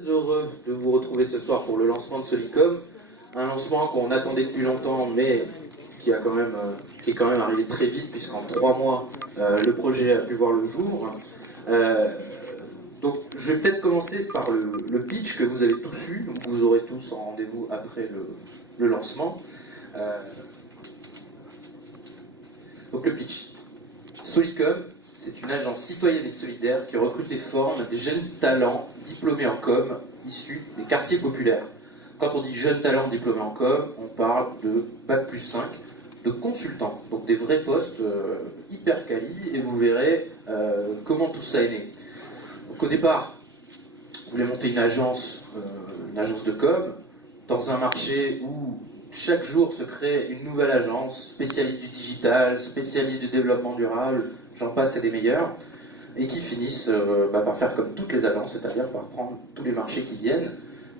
Heureux de vous retrouver ce soir pour le lancement de Solicom, un lancement qu'on attendait depuis longtemps, mais qui est quand même arrivé très vite, puisqu'en 3 mois, le projet a pu voir le jour. Donc, je vais peut-être commencer par le pitch que vous avez tous eu, donc vous aurez tous en rendez-vous après le lancement. Donc, le pitch. Solicom, c'est une agence citoyenne et solidaire qui recrute et forme des jeunes talents diplômés en com, issus des quartiers populaires. Quand on dit jeunes talents diplômés en com, on parle de Bac+5, de consultants, donc des vrais postes hyper quali, et vous verrez comment tout ça est né. Donc au départ, vous voulez monter une agence de com, dans un marché où chaque jour se crée une nouvelle agence, spécialiste du digital, spécialiste du développement durable, j'en passe et des meilleurs, et qui finissent par faire comme toutes les agences, c'est-à-dire par prendre tous les marchés qui viennent,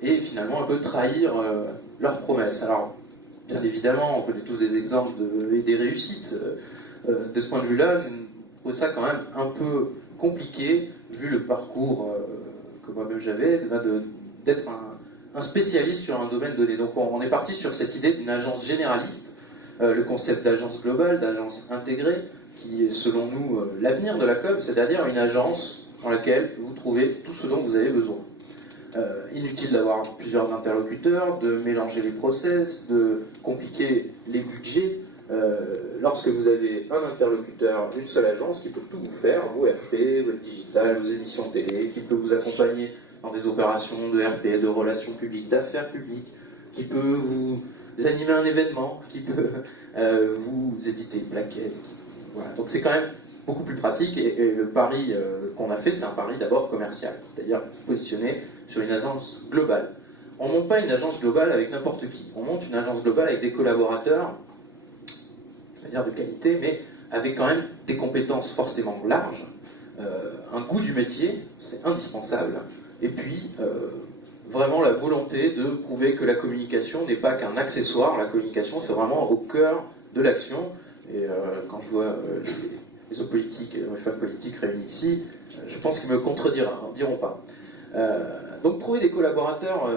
et finalement un peu trahir leurs promesses. Alors, bien évidemment, on connaît tous des exemples et des réussites. De ce point de vue-là, je trouve ça quand même un peu compliqué, vu le parcours que moi-même j'avais, d'être un spécialiste sur un domaine donné. Donc on est parti sur cette idée d'une agence généraliste, le concept d'agence globale, d'agence intégrée, qui est selon nous l'avenir de la com, c'est-à-dire une agence dans laquelle vous trouvez tout ce dont vous avez besoin. Inutile d'avoir plusieurs interlocuteurs, de mélanger les process, de compliquer les budgets. Lorsque vous avez un interlocuteur, une seule agence qui peut tout vous faire, vos RP, votre digital, vos émissions télé, qui peut vous accompagner dans des opérations de RP, de relations publiques, d'affaires publiques, qui peut vous animer un événement, qui peut vous éditer une plaquette. Voilà. Donc c'est quand même beaucoup plus pratique, et le pari qu'on a fait, c'est un pari d'abord commercial, c'est-à-dire positionner sur une agence globale. On ne monte pas une agence globale avec n'importe qui, on monte une agence globale avec des collaborateurs, c'est-à-dire de qualité, mais avec quand même des compétences forcément larges, un goût du métier, c'est indispensable, et puis vraiment la volonté de prouver que la communication n'est pas qu'un accessoire, la communication c'est vraiment au cœur de l'action, et quand je vois les hommes politiques et les femmes politiques réunis ici, je pense qu'ils me contrediront pas. Donc trouver des collaborateurs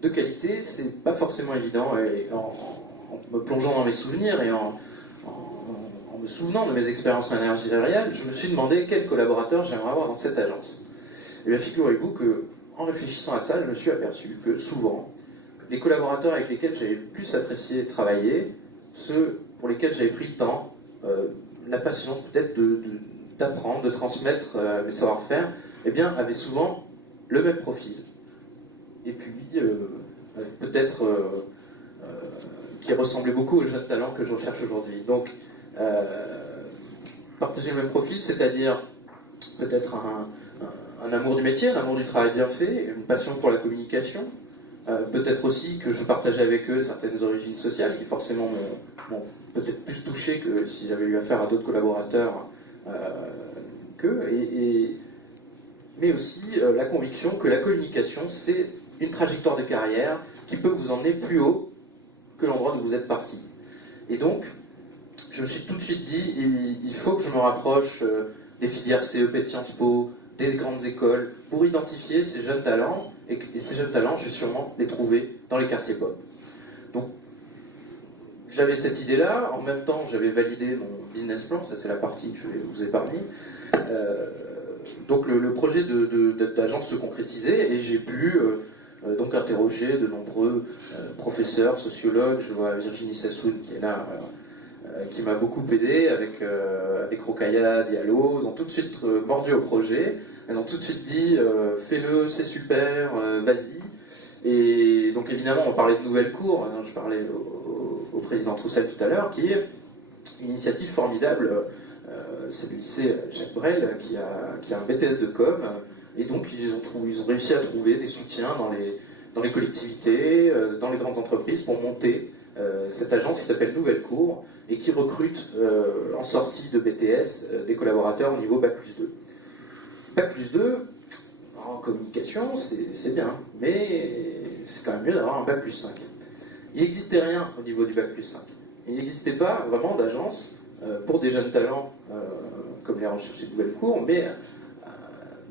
de qualité, c'est pas forcément évident, et en me plongeant dans mes souvenirs et en me souvenant de mes expériences managériales, je me suis demandé quels collaborateurs j'aimerais avoir dans cette agence. Et bien figurez-vous que, en réfléchissant à ça, je me suis aperçu que souvent, les collaborateurs avec lesquels j'avais le plus apprécié travailler, ceux pour lesquels j'avais pris le temps, la patience peut-être d'apprendre, de transmettre mes savoir-faire, eh bien, avaient souvent le même profil. Et puis, peut-être qui ressemblait beaucoup aux jeunes talents que je recherche aujourd'hui. Donc, partager le même profil, c'est-à-dire peut-être un amour du métier, un amour du travail bien fait, une passion pour la communication, peut-être aussi que je partageais avec eux certaines origines sociales qui forcément m'ont peut-être plus touché que si j'avais eu affaire à d'autres collaborateurs qu'eux, mais aussi la conviction que la communication, c'est une trajectoire de carrière qui peut vous emmener plus haut que l'endroit d'où vous êtes parti. Et donc, je me suis tout de suite dit, il faut que je me rapproche des filières CEP de Sciences Po, des grandes écoles, pour identifier ces jeunes talents, et ces jeunes talents, je vais sûrement les trouver dans les quartiers pop. Donc, j'avais cette idée-là, en même temps, j'avais validé mon business plan, ça c'est la partie que je vais vous épargner. Donc, le projet d'agence se concrétisait, et j'ai pu donc interroger de nombreux professeurs, sociologues. Je vois Virginie Sassoon qui est là, qui m'a beaucoup aidé avec Rokhaya Diallo. Ils ont tout de suite mordu au projet. Elles ont tout de suite dit fais-le, c'est super, vas-y. Et donc évidemment on parlait de nouvelles cours, hein, je parlais au président Troussel tout à l'heure, qui est une initiative formidable. C'est le lycée Jacques Brel qui a un BTS de com, et donc ils ont réussi à trouver des soutiens dans les collectivités, dans les grandes entreprises pour monter cette agence qui s'appelle Nouvelle Cour et qui recrute en sortie de BTS des collaborateurs au niveau Bac+2. Bac+2, en communication, c'est bien, mais c'est quand même mieux d'avoir un Bac+5. Il n'existait rien au niveau du Bac+5. Il n'existait pas vraiment d'agence pour des jeunes talents comme les recherches de Nouvelle Cour, mais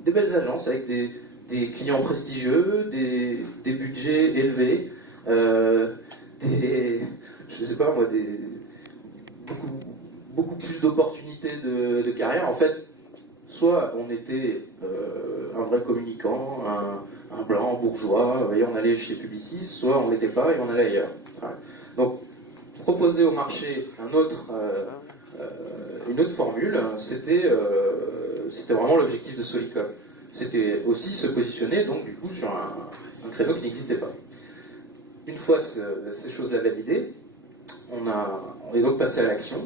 des belles agences avec des des clients prestigieux, des budgets élevés, je sais pas moi, beaucoup plus d'opportunités de carrière. En fait, soit on était un vrai communicant, un blanc bourgeois, et on allait chez Publicis, soit on l'était pas et on allait ailleurs. Voilà. Donc, proposer au marché une autre formule, c'était vraiment l'objectif de Solicom. C'était aussi se positionner donc du coup sur un créneau qui n'existait pas. Une fois ces choses-là validées, on est donc passé à l'action.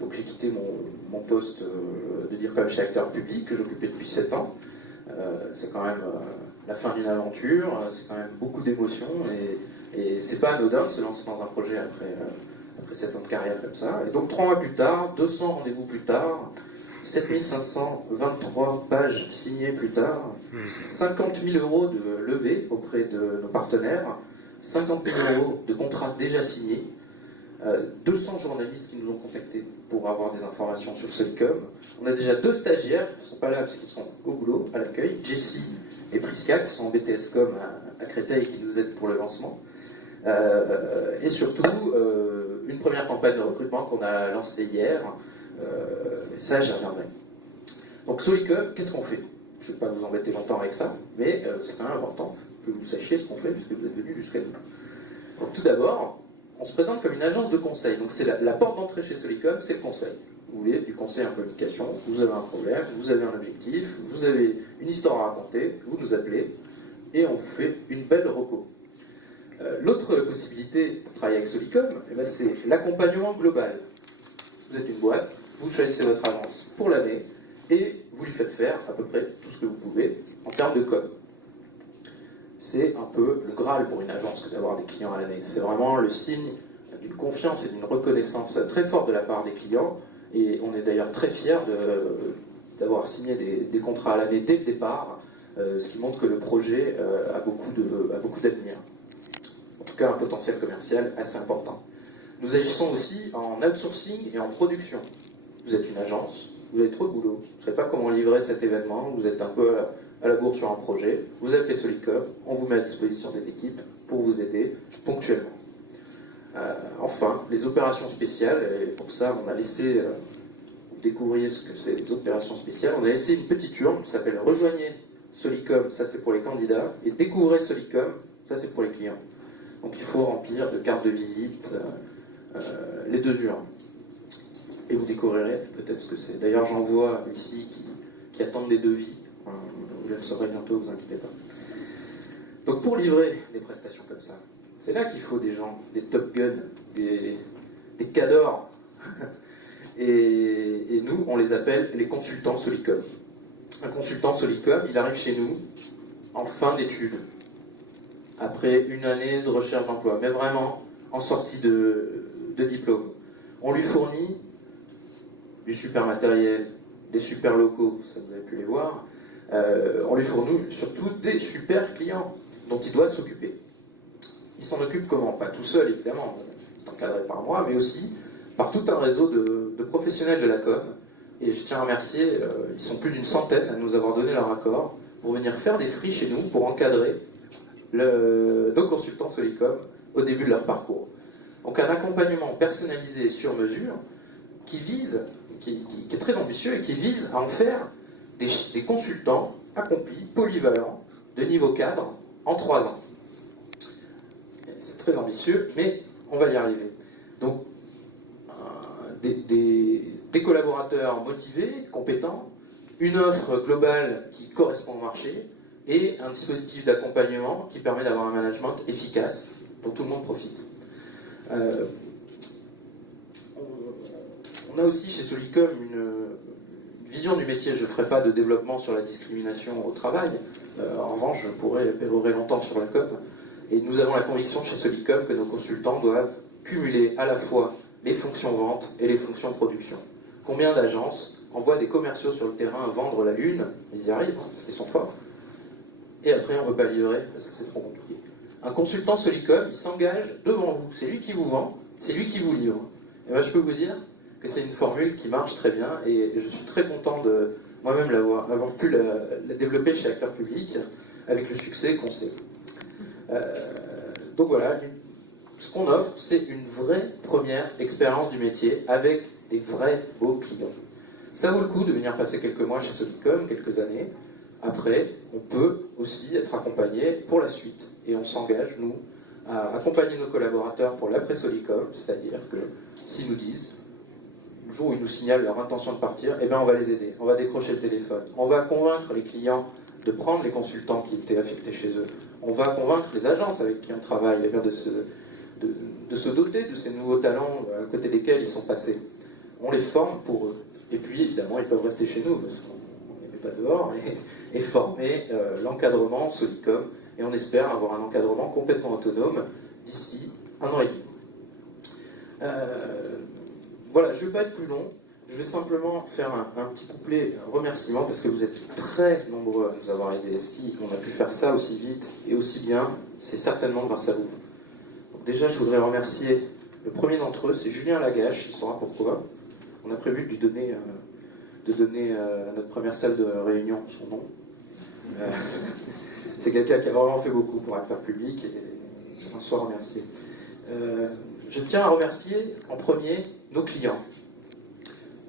Donc j'ai quitté mon poste de DIRCOM chez Acteur Public que j'occupais depuis 7 ans. C'est quand même la fin d'une aventure, c'est quand même beaucoup d'émotions et c'est pas anodin de se lancer dans un projet après 7 ans de carrière comme ça. Et donc 3 mois plus tard, 200 rendez-vous plus tard, 7523 pages signées plus tard, 50 000 euros de levée auprès de nos partenaires, 50 000 euros de contrats déjà signés, 200 journalistes qui nous ont contactés pour avoir des informations sur Solicom. On a déjà 2 stagiaires qui ne sont pas là parce qu'ils sont au boulot, à l'accueil, Jessie et Priska qui sont en BTS Com à Créteil et qui nous aident pour le lancement. Et surtout, une première campagne de recrutement qu'on a lancée hier. Ça, j'y reviendrai. Donc Solicom, qu'est-ce qu'on fait? Je ne vais pas vous embêter longtemps avec ça, mais c'est quand même important que vous sachiez ce qu'on fait puisque vous êtes venus jusqu'à nous. Donc tout d'abord, on se présente comme une agence de conseil. Donc c'est la porte d'entrée chez Solicom, c'est le conseil. Vous voulez du conseil en communication, vous avez un problème, vous avez un objectif, vous avez une histoire à raconter, vous nous appelez et on vous fait une belle reco. L'autre possibilité pour travailler avec Solicom, c'est l'accompagnement global. Vous êtes une boîte, vous choisissez votre agence pour l'année et vous lui faites faire à peu près tout ce que vous pouvez en termes de com. C'est un peu le Graal pour une agence que d'avoir des clients à l'année. C'est vraiment le signe d'une confiance et d'une reconnaissance très forte de la part des clients. Et on est d'ailleurs très fiers d'avoir signé des contrats à l'année dès le départ, ce qui montre que le projet a beaucoup d'avenir. En tout cas, un potentiel commercial assez important. Nous agissons aussi en outsourcing et en production. Vous êtes une agence, vous avez trop de boulot, vous ne savez pas comment livrer cet événement, vous êtes un peu à la bourre sur un projet, vous appelez Solicom, on vous met à disposition des équipes pour vous aider ponctuellement. Enfin, les opérations spéciales, et pour ça on a laissé, vous découvriez ce que c'est les opérations spéciales, on a laissé une petite urne qui s'appelle Rejoignez Solicom, ça c'est pour les candidats, et Découvrez Solicom, ça c'est pour les clients. Donc il faut remplir de cartes de visite les 2 urnes. Et vous découvrirez peut-être ce que c'est. D'ailleurs j'en vois ici qui attendent des devis. Vous les recevrez bientôt, vous inquiétez pas. Donc pour livrer des prestations comme ça, c'est là qu'il faut des gens, des top guns, des cadors. Et nous, on les appelle les consultants Solicom. Un consultant Solicom, il arrive chez nous en fin d'études, après une année de recherche d'emploi, mais vraiment en sortie de diplôme. On lui fournit du super matériel, des super locaux, ça vous avez pu les voir. On lui fournit surtout des super clients dont il doit s'occuper. Il s'en occupe comment? Pas tout seul évidemment, il est encadré par moi, mais aussi par tout un réseau de professionnels de la com. Et je tiens à remercier, ils sont plus d'une centaine à nous avoir donné leur accord pour venir faire des fris chez nous pour encadrer nos consultants Solicom au début de leur parcours. Donc un accompagnement personnalisé sur mesure qui est très ambitieux et qui vise à en faire des consultants accomplis, polyvalents, de niveau cadre, en 3 ans. C'est très ambitieux, mais on va y arriver. Donc, des collaborateurs motivés, compétents, une offre globale qui correspond au marché, et un dispositif d'accompagnement qui permet d'avoir un management efficace, dont tout le monde profite. On a aussi chez Solicom une vision du métier. Je ne ferai pas de développement sur la discrimination au travail. En revanche, je pourrais pérorer longtemps sur la com. Et nous avons la conviction chez Solicom que nos consultants doivent cumuler à la fois les fonctions vente et les fonctions production. Combien d'agences envoient des commerciaux sur le terrain vendre la lune? Ils y arrivent, parce qu'ils sont forts. Et après, on ne peut pas livrer, parce que c'est trop compliqué. Un consultant Solicom, il s'engage devant vous. C'est lui qui vous vend, c'est lui qui vous livre. Et bien, je peux vous dire que c'est une formule qui marche très bien, et je suis très content moi-même avoir pu la développer chez Acteurs Publics avec le succès qu'on sait. Donc voilà, ce qu'on offre, c'est une vraie première expérience du métier avec des vrais beaux clients. Ça vaut le coup de venir passer quelques mois chez Solicom, quelques années. Après, on peut aussi être accompagné pour la suite. Et on s'engage, nous, à accompagner nos collaborateurs pour l'après-Solicom, c'est-à-dire que s'ils nous disent, le jour où ils nous signalent leur intention de partir, eh bien on va les aider, on va décrocher le téléphone, on va convaincre les clients de prendre les consultants qui étaient affectés chez eux, on va convaincre les agences avec qui on travaille eh bien de se doter de ces nouveaux talents à côté desquels ils sont passés. On les forme pour eux. Et puis évidemment, ils peuvent rester chez nous, parce qu'on ne les met pas dehors, et former l'encadrement Solicom. Et on espère avoir un encadrement complètement autonome d'ici 1 an et demi. Voilà, je ne vais pas être plus long. Je vais simplement faire un petit couplet remerciement, parce que vous êtes très nombreux à nous avoir aidés. Si on a pu faire ça aussi vite et aussi bien, c'est certainement grâce à vous. Donc déjà, je voudrais remercier le premier d'entre eux, c'est Julien Lagache, il saura pourquoi. On a prévu de lui donner, à notre première salle de réunion son nom. C'est quelqu'un qui a vraiment fait beaucoup pour Acteurs Publics et qu'on soit remercié. Je tiens à remercier en premier nos clients.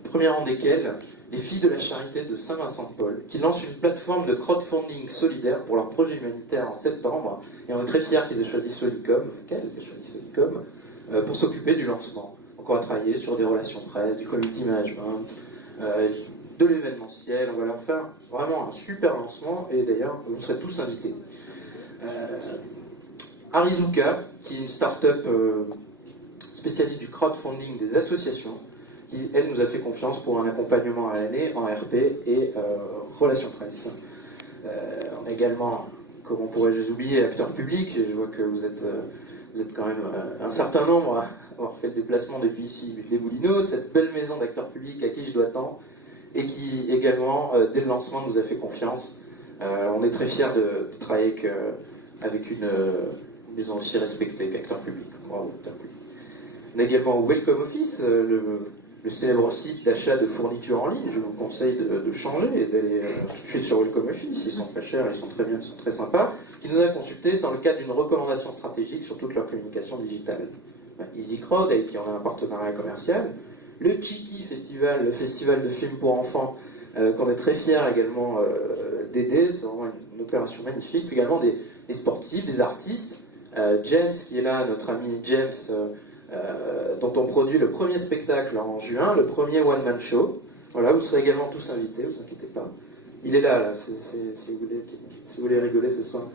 Au premier rang desquels, les filles de la charité de Saint-Vincent-de-Paul, qui lancent une plateforme de crowdfunding solidaire pour leur projet humanitaire en septembre. Et on est très fiers qu'ils aient choisi Solicom, pour s'occuper du lancement. Donc on va travailler sur des relations presse, du community management, de l'événementiel. On va leur faire vraiment un super lancement et d'ailleurs vous serez tous invités. Arizuka, qui est une start-up spécialiste du crowdfunding des associations, qui elle nous a fait confiance pour un accompagnement à l'année en RP et relations presse. On a également, comment pourrais-je oublier, Acteurs Publics. Je vois que vous êtes quand même un certain nombre à avoir fait le déplacement depuis ici, les Moulineaux, cette belle maison d'Acteurs Publics à qui je dois tant, et qui également, dès le lancement, nous a fait confiance. On est très fiers de travailler avec une maison aussi respectée qu'Acteurs Publics. Bravo, Acteurs Publics. On a également Welcome Office, le célèbre site d'achat de fournitures en ligne. Je vous conseille de changer et d'aller tout de suite sur Welcome Office. Ils sont pas chers, ils sont très bien, ils sont très sympas. Qui nous a consultés dans le cadre d'une recommandation stratégique sur toute leur communication digitale. Easy Crowd, avec qui on a un partenariat commercial. Le Chiki Festival, le festival de films pour enfants, qu'on est très fiers également d'aider. C'est vraiment une opération magnifique. Puis également des sportifs, des artistes. James, qui est là, notre ami James, dont on produit le premier spectacle en juin, le premier one-man show. Voilà, vous serez également tous invités, vous inquiétez pas. Il est là, si vous voulez rigoler ce soir.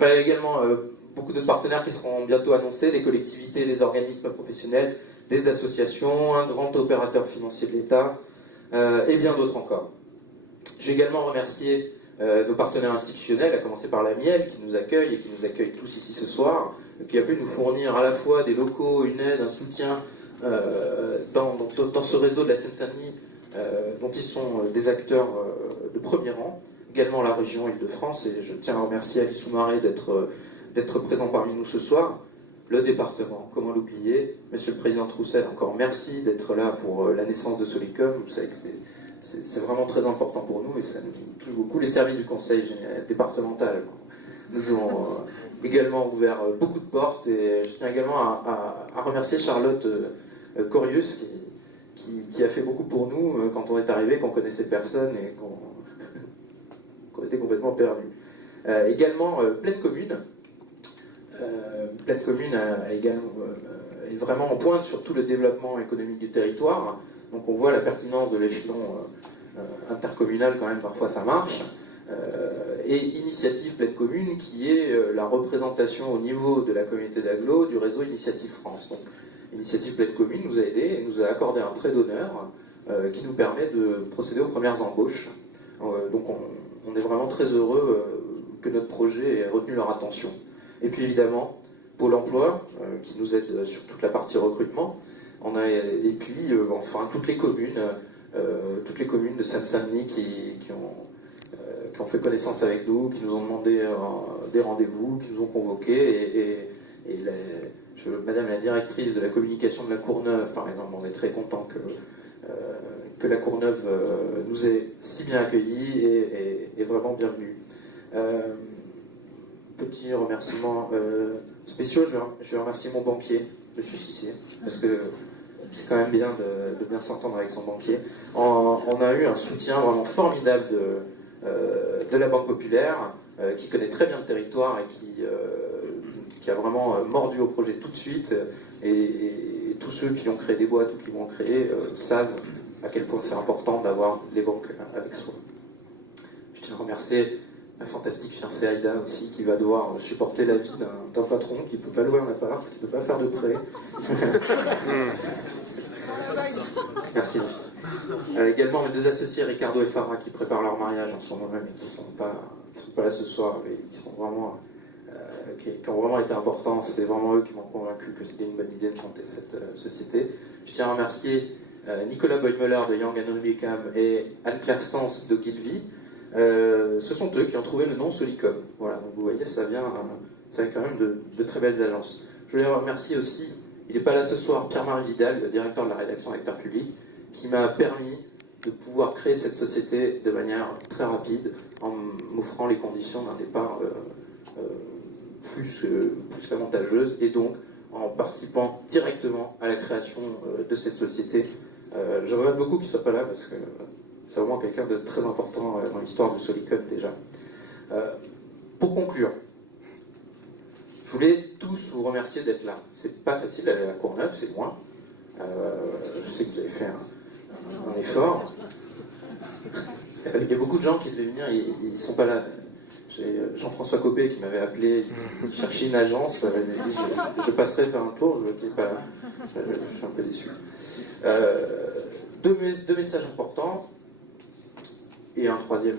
Il y a également beaucoup de partenaires qui seront bientôt annoncés, des collectivités, des organismes professionnels, des associations, un grand opérateur financier de l'État, et bien d'autres encore. J'ai également remercié nos partenaires institutionnels, à commencer par la Miel, qui nous accueille et qui nous accueille tous ici ce soir, qui a pu nous fournir à la fois des locaux, une aide, un soutien dans ce réseau de la Seine-Saint-Denis, dont ils sont des acteurs de premier rang, également la région Île-de-France, et je tiens à remercier Alice Soumaré d'être présent parmi nous ce soir. Le département, comment l'oublier? Monsieur le Président Troussel, encore merci d'être là pour la naissance de Solicom. Vous savez que c'est vraiment très important pour nous et ça nous touche beaucoup. Les services du conseil départemental nous ont également ouvert beaucoup de portes et je tiens également à remercier Charlotte Corius qui a fait beaucoup pour nous quand on est arrivé, qu'on connaissait personne et qu'on était complètement perdu. Également Pleine Commune. Pleine Commune est vraiment en pointe sur tout le développement économique du territoire. Donc on voit la pertinence de l'échelon intercommunal, quand même parfois ça marche. Et Initiative Pleine Commune qui est la représentation au niveau de la communauté d'agglo du réseau Initiative France. Donc Initiative Pleine Commune nous a aidés et nous a accordé un prêt d'honneur qui nous permet de procéder aux premières embauches. Donc on est vraiment très heureux que notre projet ait retenu leur attention. Et puis évidemment, Pôle emploi, qui nous aide sur toute la partie recrutement. Et puis, enfin, toutes les communes de Seine-Saint-Denis qui ont fait connaissance avec nous, qui nous ont demandé des rendez-vous, qui nous ont convoqués. Madame la directrice de la communication de la Courneuve, par exemple, on est très content que la Courneuve nous ait si bien accueillis et vraiment bienvenue. Petit remerciement spéciaux, je vais remercier mon banquier, M. Cissier, parce que c'est quand même bien de bien s'entendre avec son banquier. On a eu un soutien vraiment formidable de la Banque Populaire, qui connaît très bien le territoire et qui a vraiment mordu au projet tout de suite. Et tous ceux qui ont créé des boîtes ou qui vont en créer savent à quel point c'est important d'avoir les banques avec soi. Je tiens à remercier la fantastique fiancée Aïda aussi, qui va devoir supporter la vie d'un patron qui ne peut pas louer un appart, qui ne peut pas faire de prêt. Merci. Également mes 2 associés, Ricardo et Farah, qui préparent leur mariage en ce moment même et qui ne sont pas là ce soir, mais qui sont vraiment, qui ont vraiment été importants. C'est vraiment eux qui m'ont convaincu que c'était une bonne idée de monter cette société. Je tiens à remercier Nicolas Boymuller de Young & Rubicam et Anne-Claire Sens de Gilvy. Ce sont eux qui ont trouvé le nom Solicom. Voilà, donc vous voyez, ça vient quand même de très belles agences. Je voulais remercier aussi, il n'est pas là ce soir, Pierre-Marie Vidal, le directeur de la rédaction Acteurs Publics, qui m'a permis de pouvoir créer cette société de manière très rapide, en m'offrant les conditions d'un départ plus qu'avantageuse, et donc en participant directement à la création de cette société. Je regrette beaucoup qu'il ne soit pas là, parce que c'est vraiment quelqu'un de très important dans l'histoire de Solicom déjà. Pour conclure, je voulais tous vous remercier d'être là. C'est pas facile d'aller à la Courneuve, c'est loin. Je sais que vous avez fait un effort. Il y a beaucoup de gens qui devaient venir, ils ne sont pas là. J'ai Jean-François Copé qui m'avait appelé, il cherchait une agence, il m'a dit je passerai faire un tour, je n'étais pas là. Je suis un peu déçu. Deux messages importants. Et un troisième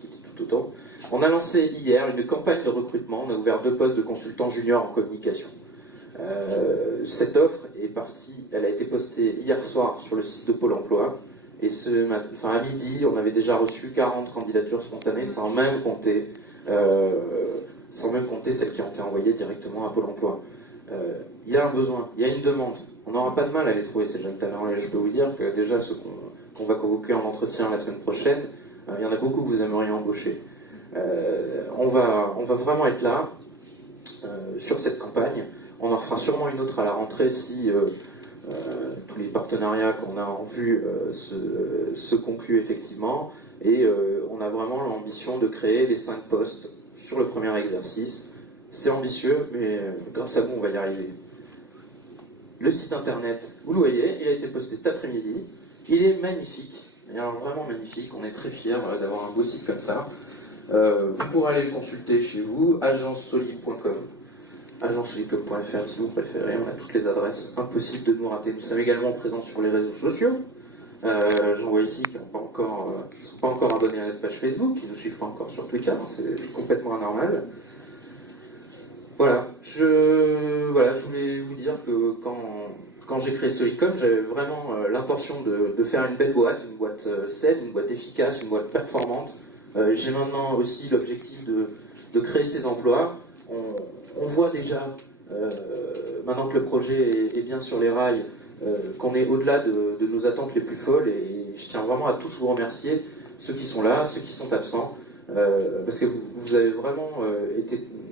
qui dit tout autant. On a lancé hier une campagne de recrutement. On a ouvert 2 postes de consultants juniors en communication. Cette offre est partie, elle a été postée hier soir sur le site de Pôle emploi. Et à midi, on avait déjà reçu 40 candidatures spontanées, sans même compter celles qui ont été envoyées directement à Pôle emploi. Il y a un besoin, il y a une demande. On n'aura pas de mal à les trouver, ces jeunes talents. Et je peux vous dire que déjà, ceux qu'on va convoquer en entretien la semaine prochaine, il y en a beaucoup que vous aimeriez embaucher. On va vraiment être là sur cette campagne. On en fera sûrement une autre à la rentrée si tous les partenariats qu'on a en vue se concluent effectivement. Et on a vraiment l'ambition de créer les 5 postes sur le premier exercice. C'est ambitieux, mais grâce à vous, on va y arriver. Le site internet, vous le voyez, il a été posté cet après-midi. Il est magnifique. Alors, vraiment magnifique, on est très fiers d'avoir un beau site comme ça. Vous pourrez aller le consulter chez vous, agencesolib.com, agencesolib.fr si vous préférez, on a toutes les adresses, impossible de nous rater. Nous sommes également présents sur les réseaux sociaux. J'en vois ici qui ne sont pas encore abonnés à notre page Facebook, qui ne nous suivent pas encore sur Twitter, c'est complètement anormal. Voilà, je voulais vous dire que quand j'ai créé Solicom, j'avais vraiment l'intention de faire une belle boîte, une boîte saine, une boîte efficace, une boîte performante. J'ai maintenant aussi l'objectif de créer ces emplois. On voit déjà, maintenant que le projet est bien sur les rails, qu'on est au-delà de nos attentes les plus folles. Et je tiens vraiment à tous vous remercier, ceux qui sont là, ceux qui sont absents, parce que vous avez vraiment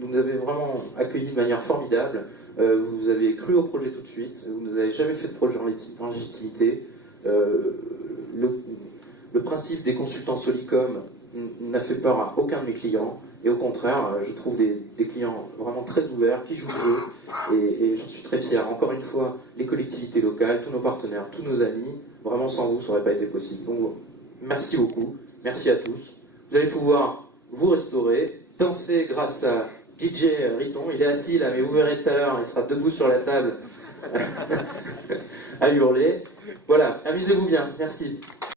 vous nous avez vraiment accueillis de manière formidable. Vous avez cru au projet tout de suite, vous n'avez jamais fait de projet en légitimité. Le principe des consultants Solicom n'a fait peur à aucun de mes clients, et au contraire, je trouve des clients vraiment très ouverts, qui jouent le jeu, et j'en suis très fier. Encore une fois, les collectivités locales, tous nos partenaires, tous nos amis, vraiment sans vous, ça n'aurait pas été possible. Donc, merci beaucoup, merci à tous. Vous allez pouvoir vous restaurer, danser grâce à DJ Riton, il est assis là, mais vous verrez tout à l'heure, il sera debout sur la table à hurler. Voilà, amusez-vous bien, merci.